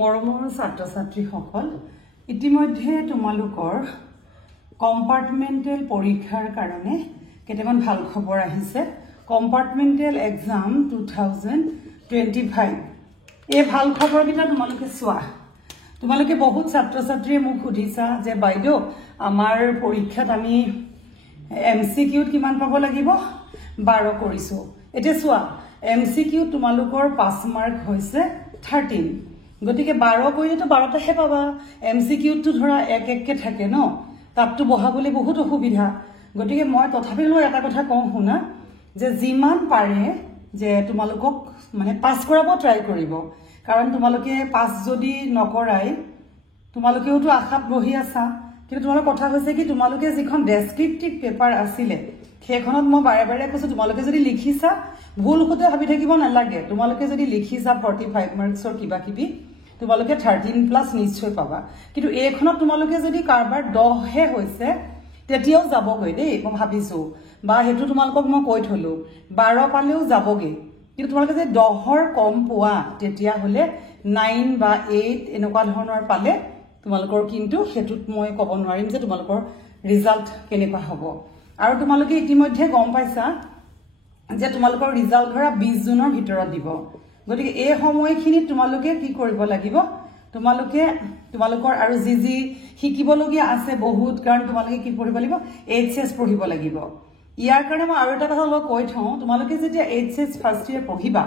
মৰমৰ ছাত্ৰ ছাত্ৰীসকল ইতিমধ্যে তোমালোকৰ কম্পাৰ্টমেন্টেল পৰীক্ষাৰ কাৰণে কেইটামান ভাল খবৰ আহিছে কম্পাৰ্টমেন্টেল এক্সাম 2025 এই ভাল খবৰকিটা তোমালোকে চোৱা তোমালোকে বহুত ছাত্ৰ ছাত্ৰীয়ে মোক সুধিছা যে বাইদেউ আমাৰ পৰীক্ষাত আমি এমসিকিউত কিমান পাব লাগিব 12 কৰিছো এতিয়া চোৱা এমসিকিউ তোমালোকৰ 5 মাৰ্ক হৈছে 13 গতিকে 12 কইলে তো 12 হে পাবা এমসিকিউ তো ধৰা এক এককে থাকে ন তাপটো বহাবলে বহুত অসুবিধা গতিকে মই তথাপিও এটা কথা কওঁ শুনা যে জিমান পাৰে যে তোমালোকক মানে পাস কৰাব ট্ৰাই কৰিব কাৰণ তোমালোকে পাস যদি নকৰাই তোমালোকেও তো আশাত বহি আছা কিন্তু তোমালোকৰ কথা হৈছে কি তোমালোকে যিখন ডেসক্ৰিপটিভ পেপাৰ আছিলে সেইখনত মই বাৰে বাৰে কৈছো তোমালোকে যদি লিখিছা ভুল হতে ভাবি থাকিব নালাগে তোমালোকে যদি লিখিছা 45 মাৰ্কছৰ কিবা কিবি তোমালোকে 13 প্লাস নিশ্চয় পাবা কিন্তু এইখনত তোমালোকে যদি কাৰবাৰ 10 হে হৈছে তেতিয়াও যাবগৈ দেই মই ভাবিছো বা হেতু তোমালোকক মই কৈ থলো 12 পালেও যাবগৈ কিন্তু তোমালোকে যে 10ৰ কম পোৱা তেতিয়া হলে 9 বা 8 এনেকুৱা ধৰণৰ পালে তোমালোকৰ কিন্তু হেতুত মই ক'ব নোৱাৰিম যে তোমালোকৰ ৰিজাল্ট কেনেকুৱা হ'ব আৰু তোমালোকে ইতিমধ্যে গম পাইছা যে তোমালোকৰ ৰিজাল্ট ধৰা 20 জুনৰ ভিতৰত দিব গতিকে এই সময়খিনি তোমালোকে কি কৰিব লাগিব তোমালোকৰ আৰু জিজি শিকিবলগীয়া আছে বহুত কাৰণ তোমালোকে কি পঢ়িব লাগিব এইচএস পঢ়িব লাগিব ইয়াৰ কাৰণে মই আৰু এটা কথা কৈ থওঁ তোমালোকে যেতিয়া এইচএস ফাৰ্ষ্ট ইয়াৰ পঢ়িবা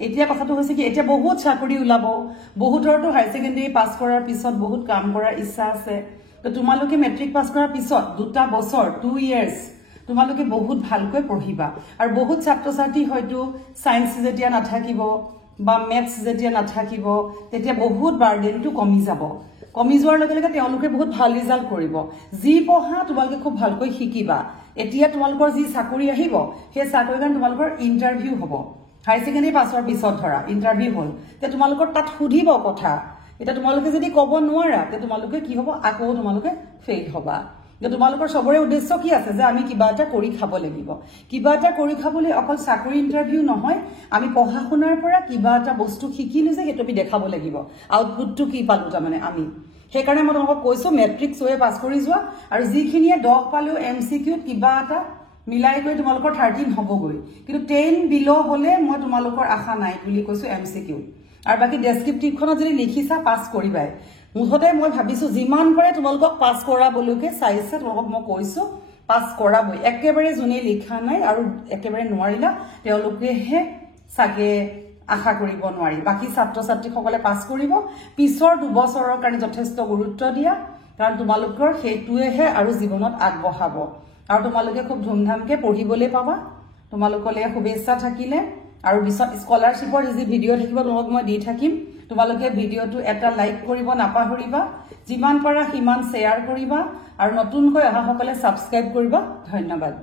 এতিয়া কথাটো হৈছে কি এতিয়া বহুত চাকৰি ওলাব বহুতৰটো হাই সেকেন্ডাৰী পাস কৰাৰ পিছত বহুত কাম কৰাৰ ইচ্ছা আছে তো তোমালোকে মেট্ৰিক পাস কৰাৰ পিছত 2 বছৰ 2 ইয়াৰ্স তোমালোকে বহুত ভালকৈ পঢ়িবা আৰু বহুত ছাত্ৰ ছাত্ৰী হয়তো সায়েন্স যেতিয়া নাথাকিব বা ম্যাথছ যেতিয়া নাথাকিব তেতিয়া বহুত বাৰ্ডেনটো কমি যাব কমি যোৱাৰ লগে লগে তেওঁলোকে বহুত ভাল ৰিজাল্ট কৰিব যি পঢ়া তোমালোকে খুব ভালকৈ শিকিবা এতিয়া তোমালোকৰ যি চাকৰি আহিব সেই চাকৰিৰ কাৰণে তোমালোকৰ ইন্টাৰভিউ হ'ব হাই সেকেন্ডাৰী পাছৰ পিছত ধৰা ইন্টাৰভিউ হ'ল তে তোমালোকৰ তাত সুধিব কথা এটা তোমালোকে যদি ক'ব নোৱাৰা তে তোমালোকে কি হ'ব আকৌ তোমালোকে ফেইল হ'বা যে তোমালোকৰ সবৰে উদ্দেশ্য কি আছে যে আমি কিবা এটা কৰি খাব লাগিব কিবা এটা কৰি খাবলৈ অকল চাকৰি ইন্টাৰভিউ নহয় আমি পঢ়া শুনাৰ পৰা কিবা এটা বস্তু শিকিলো যে হেতু আমি দেখাব লাগিব আউটপুটটো কি পালো তাৰ মানে আমি সেই কাৰণে মই তোমাক কৈছো মেট্ৰিক সোয়ে পাস কৰি যোৱা আৰু যিখিনিয়ে 10 পালেও এমসিকিউ কিবা এটা মিলাই গৈ তোমালোকৰ 13 হ'বগৈ কিন্তু 10 বিলো হলে মই তোমালোকৰ আশা নাই বুলি কৈছো এমসিকিউ আৰু বাকি ডেসক্ৰিপটিভখনত যদি লিখিছা পাস কৰিবাই মুঠতে মই ভাবিছো যিমান পাৰে তোমালোকক পাস কৰাবলৈকে চাইছে তোমালোকক মই কৈছো পাস কৰাবই একেবাৰে জুনে লিখা নাই আৰু একেবাৰে নোৱাৰিলা তেওঁলোকেহে সাগে আশা কৰিব নোৱাৰি বাকি ছাত্ৰ ছাত্ৰীসকলে পাস কৰিব পিছৰ 2 বছৰৰ কাৰণে যথেষ্ট গুৰুত্ব দিয়া কাৰণ তোমালোকৰ হেতুৱেহে আৰু জীৱনত আগবঢ়াব আৰু তোমালোকে খুব ধুমধামকে পঢ়িবলৈ পাবা তোমালোকলে শুভেচ্ছা থাকিলে আৰু বিছত স্কলাৰশিপৰ যি ভিডিও থাকিব তোমাক মই দি থাকিম তোমালোকে ভিডিওটো এটা লাইক কৰিব নাপাহৰিবা যিমান পাৰা সিমান শেয়াৰ কৰিবা আৰু নতুনকৈ অহাসকলে সাবস্ক্ৰাইব কৰিবা ধন্যবাদ